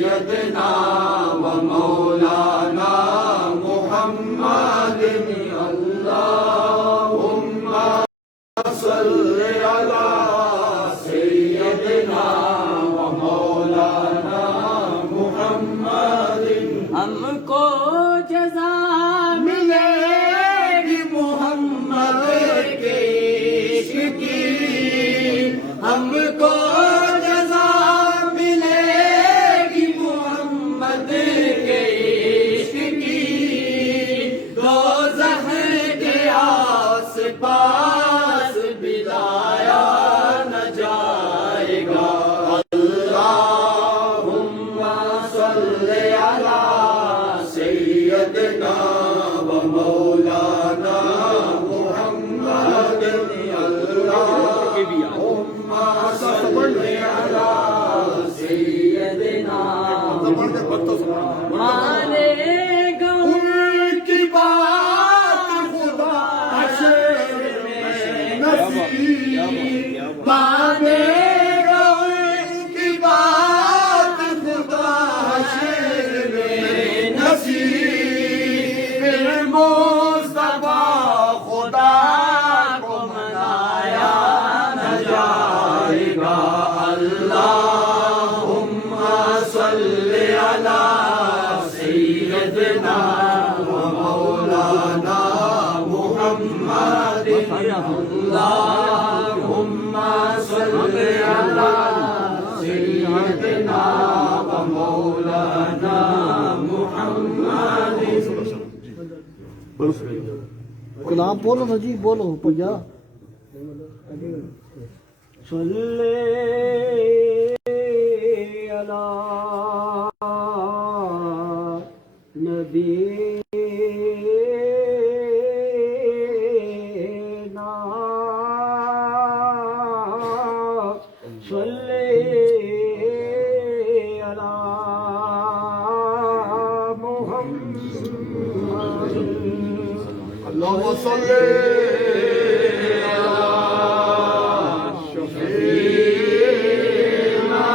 سيدنا ومولانا محمد اللهم صل على سيدنا ومولانا محمد ہم کو جزا ملے گی محمد کے عشق کی ہم کو جزا ملے گی محمد کے عشق کی دوزخ کے آس پاس بلایا نہ جائے گا اللهم صل على سيدنا ومولانا محمد اللهم صل على سیدنا مانے گا ان کی بات خدا حشر میں نصیب مانے گا ان کی بات خدا حشر میں نصیب مصطفیٰ خدا کو منایا نہ جائے گا اللهم صل على سيدنا ومولانا محمد اللهم صل على سيدنا ومولانا محمد کلام بولو نا جی بولو پنجا صلی علی نبینا صلی علی محمد اللهم صل على شفيعنا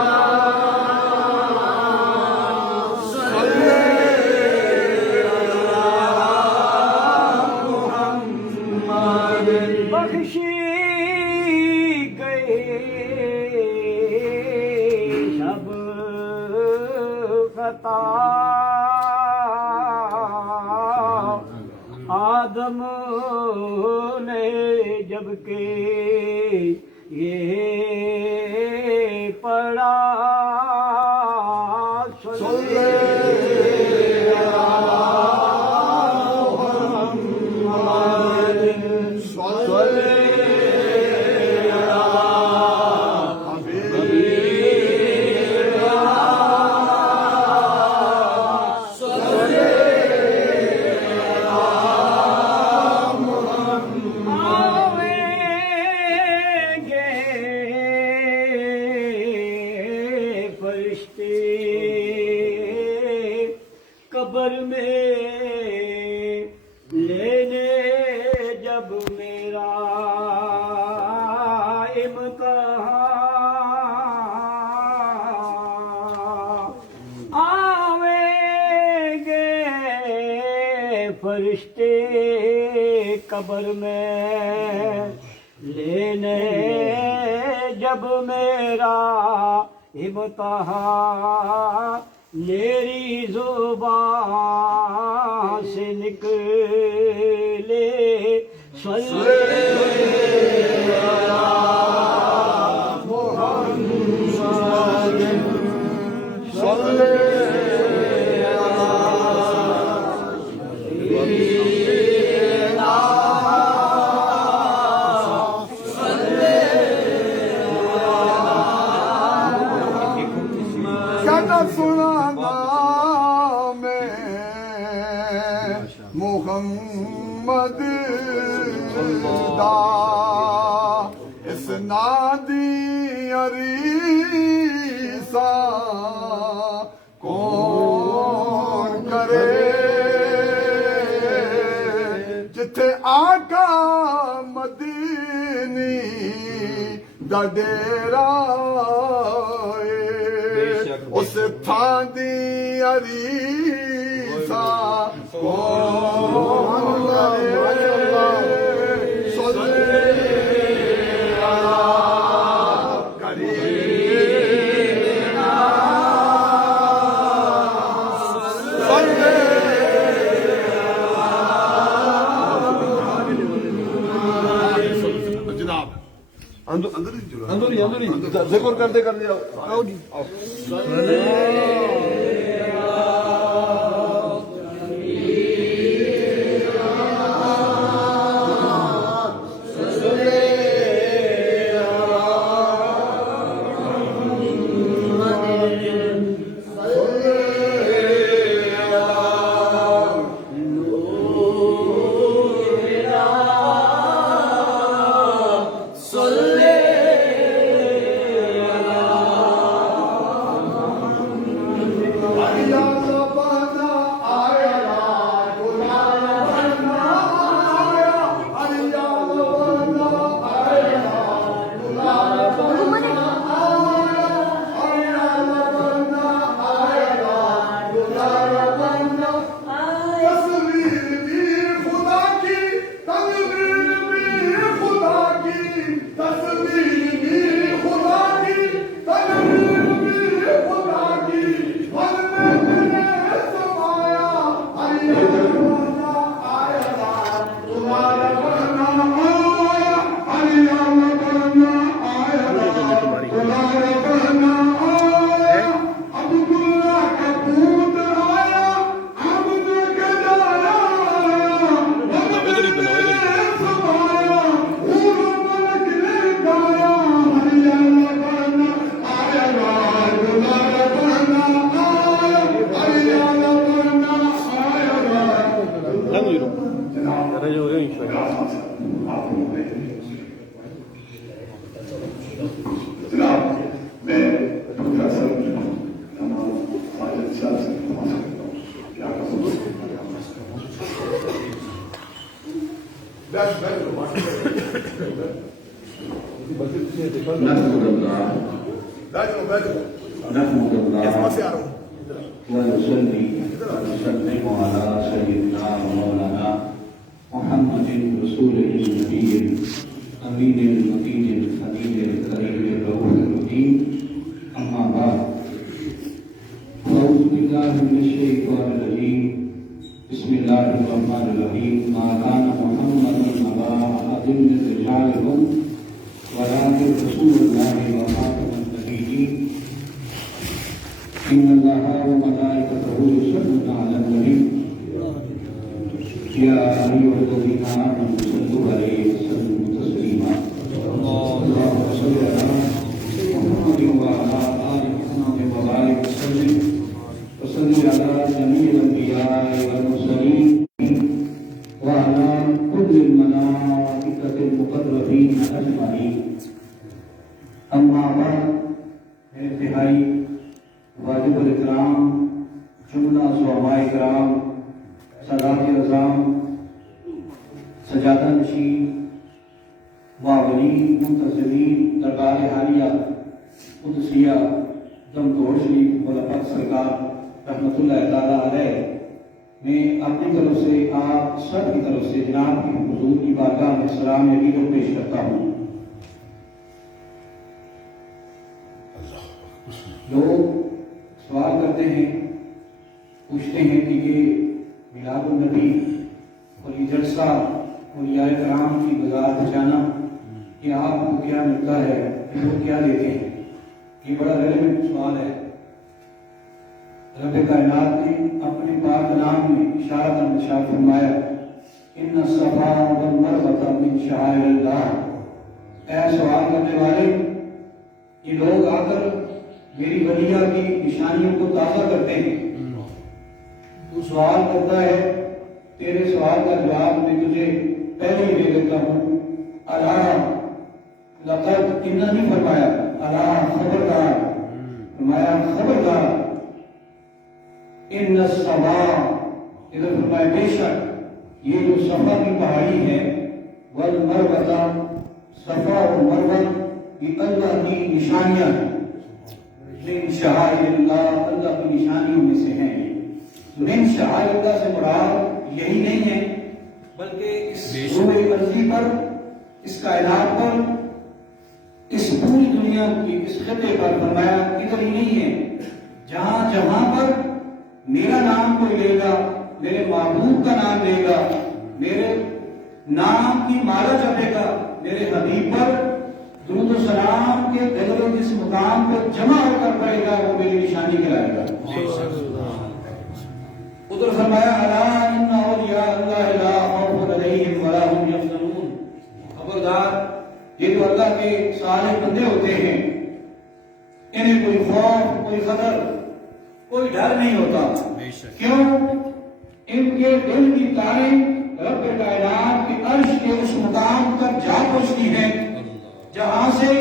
صل على محمد بخشی گئی سب خطا آدم نے جب کہ یہ پڑھا قبر میں لینے جب میرا امتحان آویں گے فرشتے قبر میں لینے جب میرا امتحان میری زبان سے نکلے صلی علی محمد صل محمد دا اسنادی عریسا کون کرے جتھے آقا مدینی دا ڈیرا اس تھاں دی عریسا کون کرے صلی اندر ذکر کرتے کرتے آؤ جی ونصلي ونسلم على سيدنا ومولانا محمد رسوله النبي الأمين المكين الخليل الكريم الرؤوف الرحيم أما بعد أعوذ بالله من الشيطان الرجيم بسم الله الرحمن الرحيم ما كان محمد أبا أحد من رجالكم ولكن رسول الله وخاتم النبيين إن الله وملائكته يصلون على النبي يا أيها الذين آمنوا صلوا عليه وسلموا تسليما اللهم صل على محمد وعلى آل محمد وبارك وسلم وصل على جميع الأنبياء والمرسلين وعلى كل الملائكة المقربين أجمعين أما بعد انتہائی واجب الاکرام جملہ صحابہ کرام سادات اعظام سجادہ نشین واولین منتظرین دربار حالیہ قدسیہ دمتوڑ شریف ملفت سرکار رحمت اللہ تعالیٰ علیہ میں اپنی طرف سے آپ سب کی طرف سے جناب کی حضور کی بارگاہ میں سلام عقیدت پیش کرتا ہوں۔ لوگ سوال کرتے ہیں، پوچھتے ہیں کہ یہ میلاد النبی اور یہ جلسہ اور اولیاء کرام کی بازار بچانا کہ آپ کو کیا ملتا ہے، لوگ کیا دیتے ہیں؟ یہ بڑا ریلیونٹ سوال ہے۔ رب کائنات نے اپنے پاک کلام میں اشارۃ ارشاد فرمایا ان الصفا والمروۃ من شعائر اللہ۔ اے سوال کرنے والے، یہ لوگ آ کر میری ولیہ کی نشانیوں کو تازہ کرتے ہیں۔ تو سوال کرتا ہے، تیرے سوال کا جواب میں تجھے پہلے ہی دے دیتا ہوں۔ الا لقد اتنا نہیں فرمایا، الا خبردار، فرمایا خبردار۔ ان الصفا، ادھر فرمایا بے شک یہ جو صفا کی پہاڑی ہے، والمروۃ، صفا اور مروہ یہ اللہ کی نشانیاں ہیں۔ من شعائر اللہ، اللہ کی نشانیوں میں سے ہیں یہ۔ من شعائر اللہ سے مراد یہی نہیں ہے، بلکہ اس روئے ارضی پر، اس کائنات پر، اس پوری دنیا کی اس خطے پر فرمایا ادھر ہی نہیں ہے، جہاں جہاں پر میرا نام کوئی لے گا، میرے معبود کا نام لے گا، میرے نام کی مالا جپے گا، میرے حبیب پر درود و سلام کے گجرے جس مقام پر جمع ہو کر پڑے گا وہ میری نشانی کہلائے گا۔ ادھر فرمایا الا ان اولیاء اللہ لا خوف علیہم ولا هم یحزنون، خبردار یہ جو اللہ کے صالح بندے ہوتے ہیں انہیں کوئی خوف، کوئی خطر، کوئی ڈر نہیں ہوتا۔ کیوں؟ ان کے دل کی تاریں رب کائنات کے عرش کے اس مقام تک جا پہنچتی ہیں جہاں سے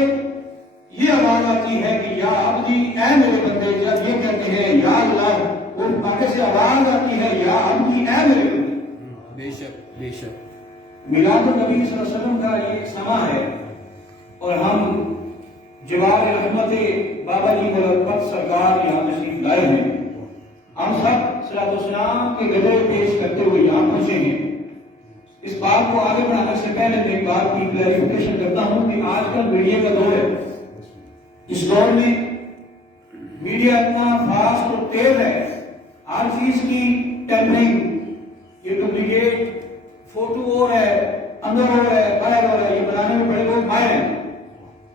یہ آواز آتی ہے کہ یا عبدی، اے میرے بندے، جب یہ کہتے ہیں یا اللہ، ان آگے سے آواز آتی ہے یا عبدی، اے میرے بندے۔ بے شک بے شک میلاد النبی صلی اللہ علیہ وسلم کا یہ سما ہے، اور ہم جوار رحمت بابا جی ملکت سرکار یہاں تشریف لائے ہیں۔ ہم سب صلاۃ والسلام کے گجرے پیش کرتے ہوئے یہاں پہنچے ہیں۔ اس بات کو آگے بڑھانے سے پہلے میں ایک بات کی کلیریفیکیشن کرتا ہوں کہ آج کل میڈیا کا دور ہے، اس دور میں میڈیا اتنا فاسٹ اور تیز ہے، ہر چیز کی ٹیمپرنگ، یہ ڈپلیکیٹ فوٹو ہو رہا ہے، اندر ہو رہا ہے، باہر ہو رہا ہے، یہ بنانے میں بڑے لوگ ماہر ہیں۔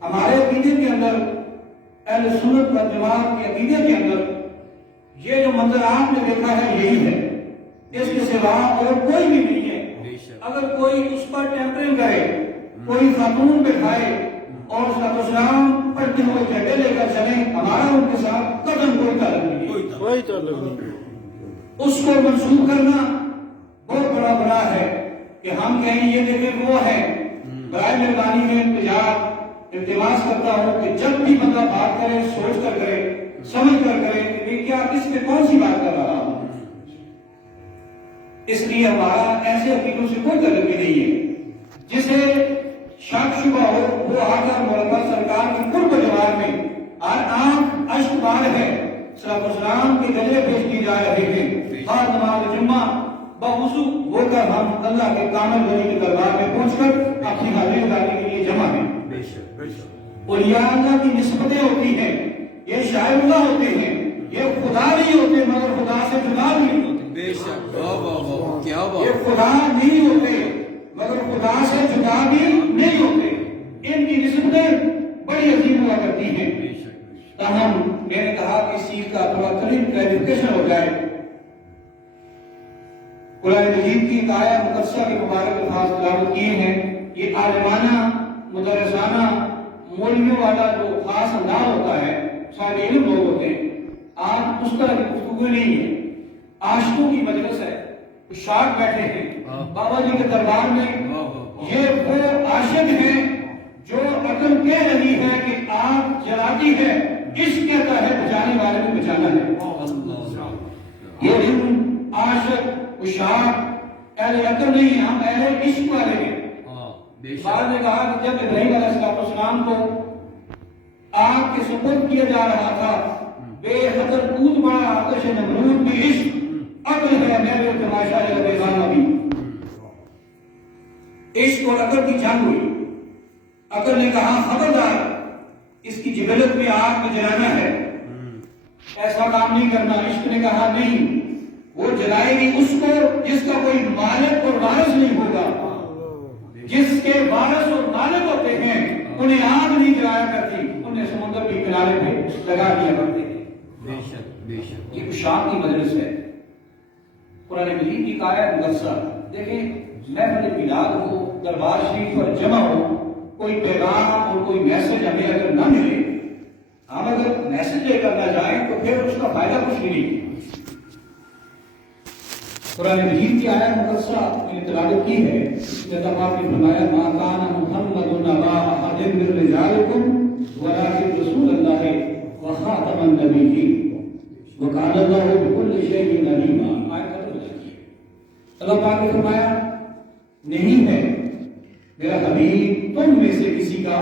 ہمارے عقیدے کے اندر، اہل سنت و جماعت کے عقیدے کے اندر یہ جو منظر آپ نے دیکھا ہے یہی ہے، اس کے سوا اور کوئی بھی نہیں ہے۔ اگر کوئی اس پر ٹیمپرنگ کرے، کوئی خاتون بٹھائے اور صلاۃ والسلام پڑھتے ہوئے جھنڈے لے کر چلیں، ہمارا ان کے ساتھ قدم کوئی تعلق نہیں، کوئی تعلق نہیں۔ اس کو منسوخ کرنا بہت بڑا گناہ ہے کہ ہم کہیں یہ دیکھیں وہ ہے۔ برائے مہربانی میں التماس کرتا ہوں کہ جب بھی بندہ بات کرے سوچ کر کرے، سمجھ کر کرے کہ کیا کس میں کون سی بات کر رہا ہوں۔ اس لیے ہمارا ایسے عقیدوں سے کوئی تعلق بھی نہیں ہے۔ جسے شک شبہ ہو وہ آ کر مولانا سرکار کی قرب جوار میں ہر آنکھ اشک بار ہے، صلاۃ والسلام کے گجرے پیش کی جا رہے ہیں۔ ہر نماز جمعہ بوضو ہو کر ہم اللہ کے کامل ولی کے دربار میں پہنچ کر اپنی حاضری لانے کے لیے جمع ہیں۔ اولیاء اللہ کی نسبتیں ہوتی ہیں، یہ شاعر اللہ ہوتے ہیں، یہ خدا نہیں ہوتے مگر خدا سے جدا نہیں ہوتے۔ بے شک واہ واہ واہ کیا بات، یہ خدا نہیں ہوتے مگر خدا سے جدا بھی نہیں ہوتے۔ ان کی نسبتیں بڑی عظیم ہوا کرتی ہیں۔ تاہم میں نے کہا کہ اس چیز کا تھوڑا قریب کلیریفیکیشن ہو جائے۔ قرآن مجید کی آیہ مقدسہ کے مبارک الفاظ تلاوت کیے ہیں، یہ عالمانہ، مدرسانہ، مولویوں والا جو خاص انداز ہوتا ہے، صاحب علم لوگ ہوتے ہیں، آج اس طرح کی گفتگو نہیں ہے، عاشقوں کی مجلس ہے، شاعر بیٹھے ہیں بابا جی کے دربار میں۔ یہ وہ عاشق ہیں جو عقل کہہ رہی ہے کہ آگ جلاتی ہے، عشق کہتا ہے بچانے والے کو بچانا ہے۔ یہ ان عاشق شاعر اہل عقل نہیں ہیں، ہم اہل عشق والے ہیں۔ بعد نے کہا کہ جب ابراہیم علیہ السلام کو آگ کے سپرد کیا جا رہا تھا، بے حضر کود بڑا آتش نمرود میں عشق، عقل ہے میرے تماشا ہے بیگانہ بھی۔ عشق اور عقل کی جنگ ہوئی۔ عقل نے کہا خبردار، اس کی جبلت میں آگ میں جلانا ہے، ایسا کام نہیں کرنا۔ عشق نے کہا نہیں، وہ جلائے گی اس کو جس کا کوئی مالک اور وارث نہیں ہوگا۔ جس کے وارث اور مالک ہوتے ہیں انہیں آگ نہیں جلایا کرتی، انہیں سمندر کے کنارے پہ لگا دیا کرتے ہیں۔ بے شک بے شک یہ شام کی مجلس ہے، قرآن مجید کی آیت مقدسہ۔ دیکھیں محفل میلاد ہو، دربار شریف پر جمع ہو، کوئی پیغام اور کوئی میسج ہمیں اگر نہ ملے، ہم اگر میسج لے کر نہ جائیں تو پھر اس کا فائدہ کچھ بھی نہیں۔ قرآن مجید کی آیت مقدسہ میں نے تلاوت کی ہے، جب آپ نے فرمایا ما کان محمد ابا احد من رجالکم ولکن رسول اللہ وخاتم النبیین وکان اللہ بکل شیء علیما۔ آیت ختم ہو جاتی ہے۔ اللہ پاک نے فرمایا نہیں ہے میرا حبیب تم میں سے کسی کا،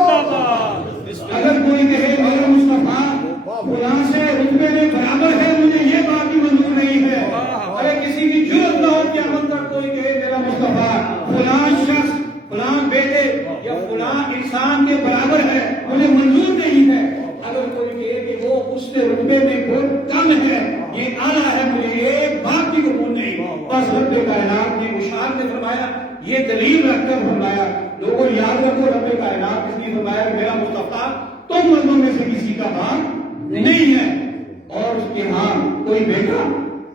اگر کوئی کہے میرا مصطفیٰ فلاں سے رتبے میں برابر ہے مجھے یہ بات بھی منظور نہیں ہے. اگر کسی کی جرت نہ ہو قیامت تک کوئی کہے میرا مصطفیٰ فلاں شخص فلاں بیٹے یا فلاں انسان کے برابر ہے مجھے منظور نہیں ہے. اگر کوئی کہے کہ وہ اس سے رتبے میں بہت کم ہے یہ اعلیٰ ہے مجھے ایک بات بھی قبول نہیں. بس رب کائنات نے مشار نے فرمایا یہ دلیل رکھ کر فرمایا لوگوں یاد رکھو رب کائنات اس نے فرمایا کہ میرا مصطفیٰ تم مردوں میں سے کسی کا باپ نہیں ہے اور اس کے ہاں کوئی بیٹا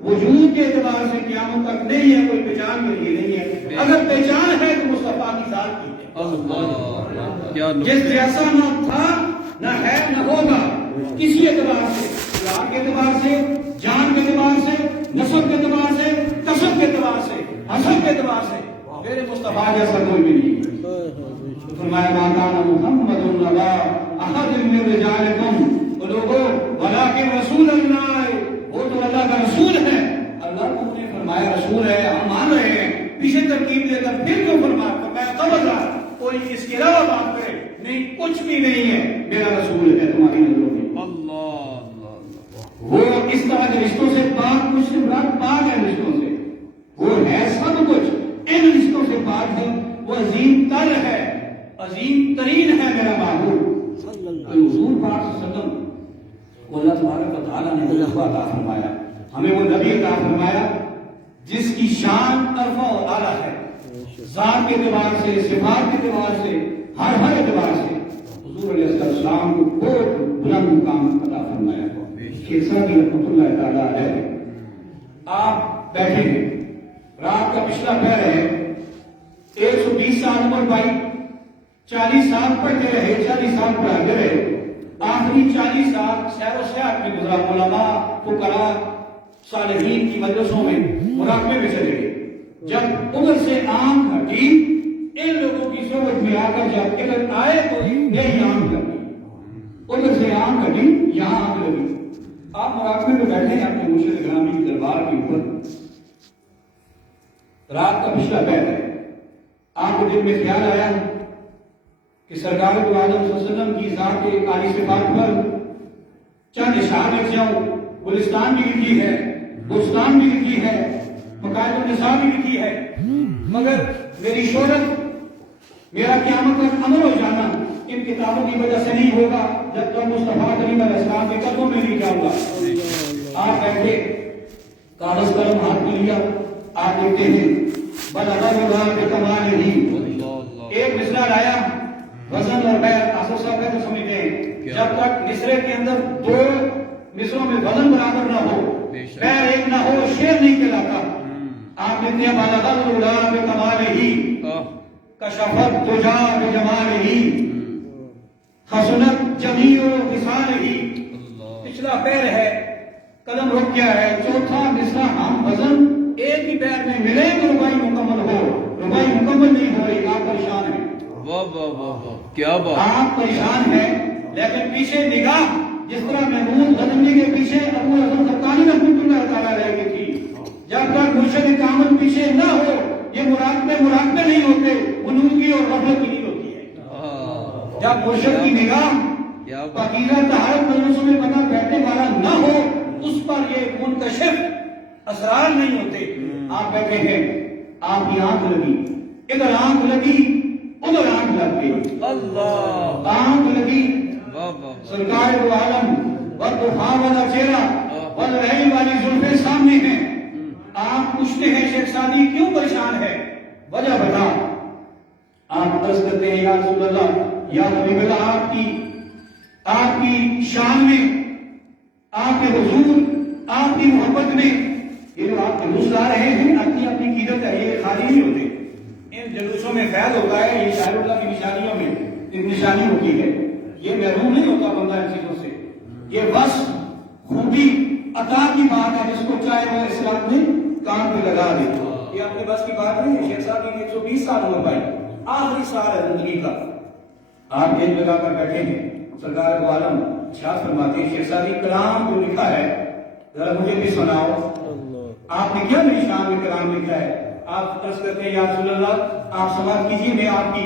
وجود کے اعتبار سے قیامت تک نہیں ہے کوئی پہچان کے لیے نہیں ہے. اگر پہچان ہے تو مصطفیٰ کی ذات کی ہے جس جیسا نہ تھا نہ ہے نہ ہوگا کسی اعتبار سے اخلاق کے اعتبار سے جان کے اعتبار سے نسب کے اعتبار سے کسب کے اعتبار سے حسب کے اعتبار سے میرے مصطفیٰ جیسا کوئی بھی نہیں. فرمایا ما کان محمد نبا احد من رجالکم لوگوں ولکن رسول اللہ وہ تو اللہ کا رسول ہے. اللہ کو نے فرمایا رسول ہے ہم مان رہے ہیں پیچھے ترکیب دے کر پھر کیوں فرمایا تبرا کوئی اس کے علاوہ بات کرے نہیں کچھ بھی نہیں ہے میرا رسول ہے تمہاری نظروں میں. وہ اس طرح کے رشتوں سے پاک کچھ سے مراد پاک ہے رشتوں سے وہ ہے سب کچھ ان رشتوں سے پاک ہے وہ عظیم تر ہے عظیم ترین ہے میرا محبوب. حضور پاک صلی اللہ علیہ وسلم کو اللہ تبارک و تعالیٰ نے جذبہ عطا فرمایا ہمیں وہ نبی عطا فرمایا جس کی شان عرفہ و اعلیٰ ہے ذات کے اعتبار سے صفات کے اعتبار سے ہر اعتبار سے. حضور علیہ السلام کو بہت بلند مقام عطا فرمایا. شیخ کی رحمۃ اللہ تعالیٰ علیہ آپ بیٹھے ہیں رات کا پچھلا پہر ہے 120 سال عمر پائی 40 سال پڑھتے رہے 40 سال پڑھاتے رہے آخری 40 سال سیر و سیاحت میں گزرا علماء فقراء صالحین کی مجلسوں میں مراقبے میں چلے گئے. جب ادھر سے آنکھ ہٹی ان لوگوں کی صحبت میں آ کر جب ادھر آئے تو یہی آنکھ لگی ادھر سے آنکھ ہٹی یہاں آنکھ لگی. آپ مراقبے میں بیٹھے ہیں اپنے مرشد گرامی کی دربار کے اوپر رات کا پچھلا پہر ہے آپ کو دل میں خیال آیا کہ سرکار دو عالم صلی اللہ علیہ وسلم کی ذات عالی صفات پر چند اشعار لکھ جاؤں. گلستان بھی لکھی ہے بستان بھی لکھی ہے مقاصد النساء بھی لکھی ہے مگر میری شہرت میرا قیامت تک امر ہو جانا ان کتابوں کی وجہ سے نہیں ہوگا جب تک مصطفیٰ کریم علیہ السلام کے قدموں میں نہیں جاؤں گا. آپ بیٹھے کاغذ قلم ہاتھ میں لیا آپ لکھتے ہیں کمال ہی ایک مصرع لایا وزن اور بیر آسو صاحب ہے تو سمجھتے ہیں جب تک مصرے کے اندر دو مصروں میں وزن برابر نہ ہو بیر ایک نہ ہو شعر نہیں کہلاتا. آپ لکھتے ہیں بالغ کمال ہی کشفت تجا بجمال ہی حسنت جمیع خصال ہی. پچھلا پیر ہے قلم رک گیا ہے چوتھا مصرع ہم وزن ایک ہی پیر میں ملے تو ربائی مکمل ہو ربائی مکمل نہیں ہو رہی آپ پریشان ہیں. واہ واہ واہ واہ کیا بات. آپ پریشان ہیں لیکن پیچھے نگاہ جس طرح محمود غزنوی کے پیچھے ابو اعظم خطانی رحمۃ اللہ تعالیٰ رہ گئی تھی جب تک مرشد کامل پیچھے نہ ہو یہ مراقبے نہیں ہوتے بلوغی اور غفلت کی نہیں ہوتی ہے. جب مرشد کی نگاہ فقیرہ طہارت مجلسوں میں بنا بیٹھنے والا نہ ہو اس پر یہ منکشف اسرار نہیں ہوتے. آپ بیٹھے ہیں آپ کی آنکھ لگی ادھر آنکھ لگی ادھر آنکھ لگ گئی اللہ آنکھ لگی سرکار دو عالم والطوفان والا چہرہ والرحیم والی زلفیں سامنے ہیں. آپ پوچھتے ہیں شیخ سعدی کیوں پریشان ہے وجہ بتا. آپ عرض کرتے ہیں یا رسول اللہ یا حبیب اللہ آپ کی شان میں آپ کے حضور آپ کی محبت میں یہ جو آپ جلوس لا رہے ہیں اپنی اپنی قیدت ہے یہ خالی نہیں ہوتے. ان جلوسوں میں فیض ہوتا ہے یہ شاعر اللہ کی نشانیوں میں ایک نشانی ہوتی ہے. یہ محروم نہیں ہوتا بندہ ان چیزوں سے. یہ بس خوبی عطا کی بات ہے جس کو چاہے وہ اسلام میں کام پہ لگا دے. یہ اپنے بس کی بات نہیں ہے. شیخ صاحب کی 120 سال عمر پائی آخری سال ہے زندگی کا. آپ ایک لگا کر بیٹھے ہیں سرکار دو عالم ارشاد فرماتے ہیں شیخ صاحب کلام جو لکھا ہے ذرا مجھے بھی سناؤ. آپ نے کیا میری شان میں کلام لکھا ہے. آپ عرض کرتے ہیں یا رسول اللہ آپ سماعت کیجیے میں آپ کی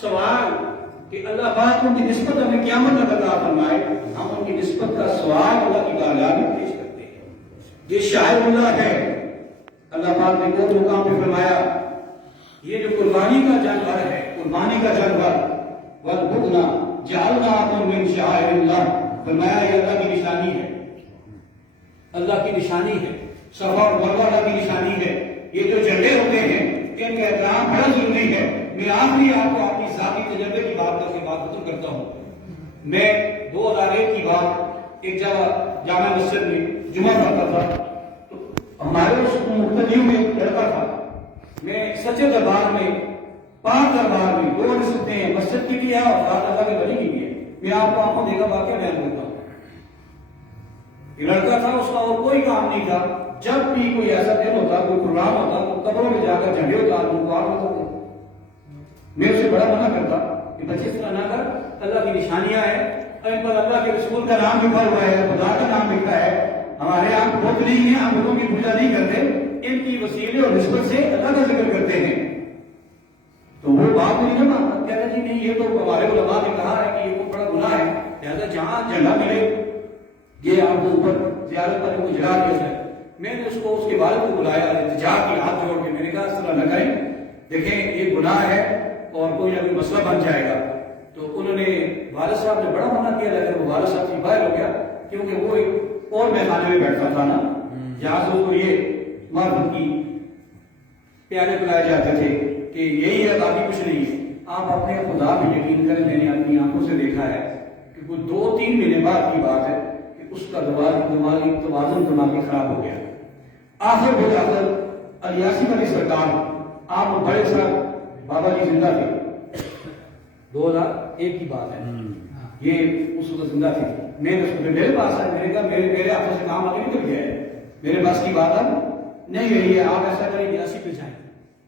سوال کہ اللہ پاک ان کی نسبت ہمیں قیامت میں عطا فرمائے، ہم ان کی نسبت کا سوال اللہ کی بارگاہ میں پیش کرتے ہیں۔ یہ شاعر اللہ ہے، اللہ پاک نے ایک مقام پہ فرمایا یہ جو قربانی کا جانور ہے، قربانی کا جانور وَالْبُدْنَ جَعَلْنَاكُم مِّن شَعَائِرِ اللَّهِ، فرمایا یہ اللہ کی نشانی ہے، اللہ کی نشانی ہے، صفا اور مروہ اللہ کی نشانی ہے۔ یہ جو جھنڈے ہوتے ہیں ان کا احترام بڑا ضروری ہے۔ میں آخری آپ کو اپنی ذاتی تجربے کی بات کر کے بات ختم کرتا ہوں۔ میں 2001 کی بات ایک جگہ جامع مسجد میں جمعہ پڑھتا تھا، تو ہمارے اس مقتدیوں میں ایک لڑکا تھا۔ میں سچے دربار میں، پاک دربار میں 2 نسبتیں ہیں، مسجد کی بھی ہے اور ذات اللہ کے ولی کی بھی ہے۔ میں آپ کو آنکھوں دیکھا واقعہ بیان کرتا ہوں۔ یہ لڑکا تھا، اس کا اور کوئی کام نہیں تھا، جب بھی کوئی ایسا دن ہوتا، کوئی پروگرام ہوتا تو قبروں میں جا کر جھنڈے اتار ہوتا تھے۔ میں اسے بڑا منع کرتا کہ بچے اس طرح نہ کر، اللہ کی نشانیاں ہیں، ان پر اللہ کے رسول کا نام لکھا ہوا ہے، خدا کا نام لکھا ہے، ہمارے یہاں بت نہیں ہے، ہم لوگوں کی پوجا نہیں کرتے، ان کی وسیلے اور نسبت سے اللہ کا ذکر کرتے ہیں۔ تو وہ بات نہیں نہ مانتا، کہتا جی نہیں، یہ تو ہمارے علماء نے کہا ہے کہ یہ بڑا گناہ ہے، لہٰذا جہاں جھنڈا ملے یہ آپ کو اوپر زیارت پر کو جلا دیا جائے۔ میں نے اس کو، اس کے والد کو بلایا، التجا کی ہاتھ جوڑ کے، میں نے کہا اس طرح نہ کریں، دیکھیں یہ گناہ ہے اور کوئی نہ کوئی مسئلہ بن جائے گا۔ تو انہوں نے، والد صاحب نے بڑا منع کیا، لیکن وہ والد صاحب سے باہر ہو گیا، کیونکہ وہ ایک اور میخانے میں بیٹھتا تھا نا، جہاں سے اس کو یہ معرفت کی پیارے پلائے جاتے تھے کہ یہی ہے، باقی کچھ نہیں ہے۔ آپ اپنے خدا پہ یقین کریں، میں نے اپنی آنکھوں سے دیکھا ہے کہ وہ 2-3 مہینے بعد کی بات ہے کہ اس کا دماغی توازن دماغی خراب ہو گیا۔ آخر بالآخر الیاسی علی سرکار، آپ بڑے صاحب بابا جی زندہ تھے، 2001 کی بات ہے، یہ اس وقت زندہ تھے۔ میں نے اس کو میرے پاس آیا، میں نے کہا میرے ہاتھوں سے کام آگے نکل گیا ہے، میرے پاس کی بات اب نہیں رہی ہے، آپ ایسا کریں 82 پہ جائیں۔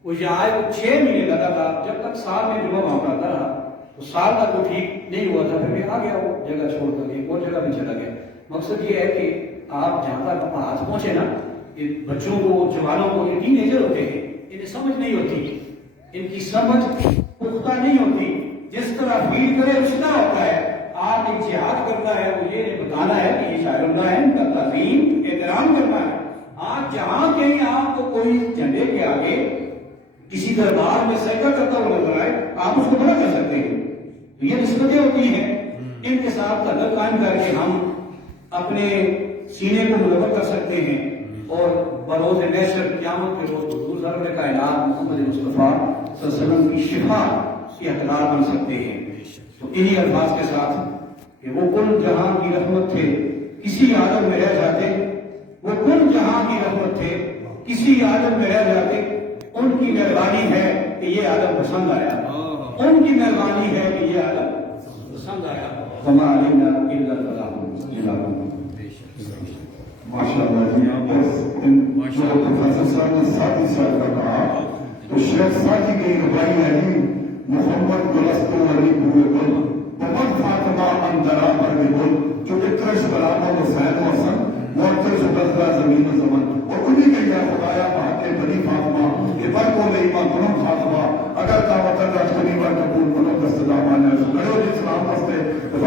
وہ یہاں آئے، وہ 6 مہینے لگا تھا، جب تک سال میں جمعہ وہاں پڑھتا رہا تو سال تک وہ ٹھیک نہیں ہوا تھا، پھر میں آ گیا وہ جگہ چھوڑ کر، ایک اور جگہ بھی چلا گیا۔ مقصد یہ ہے کہ آپ جہاں تک اپنا ہاتھ پہنچے نا، بچوں کو، جوانوں کو، یہ ٹین ایجر ہوتے ہیں، انہیں سمجھ نہیں ہوتی، ان کی سمجھ پختہ نہیں ہوتی، جس طرح فیل کرے اس طرح ہوتا ہے۔ آپ ایک جہاد کرنا ہے، وہ یہ بتانا ہے کہ یہ شاعر اللہ ہے، ان کا تعظیم احترام کرنا ہے۔ آج جہاں کہیں آپ کو کوئی جھنڈے کے آگے کسی دربار میں سجدہ کرتا ہوا نظر آئے، آپ اس کو منع کر سکتے ہیں۔ یہ نسبتیں ہوتی ہیں، ان کے ساتھ تعلق قائم کر کے ہم اپنے سینے کو منور کر سکتے ہیں اور بروز نیشر قیامت کے روز حضور ضرب کائنات محمد مصطفیٰ صلی اللہ علیہ وسلم کی شفا کے حقدار بن سکتے ہیں۔ تو انہی الفاظ کے ساتھ کہ وہ کل جہاں کی رحمت تھے، کسی عالم میں رہ جاتے، وہ کل جہاں کی رحمت تھے، کسی عالم میں رہ جاتے، ان کی مہربانی ہے کہ یہ عالم پسند آیا، ان کی مہربانی ہے کہ یہ عالم پسند آیا۔ وما علینا الا البلاغ المبین۔ ماشاءاللہ جی، بس جو پروفیسر صاحب نے ساتھی صاحب کا کہا تو شیخ ساتھی کی ربائی علی محمد گلستو علی بوئے گل محمد فاطمہ اندرا برگ گل جو اکرش برابر حسین حسن معطر زبردہ زمین زمن اور انہی کے یا خدایا بہت بڑی فاطمہ کہ بر کو لیما کنم فاطمہ اگر کا وطن راج کنی بر قبول کنم دست دامان ہے گڑو جی سلام دستے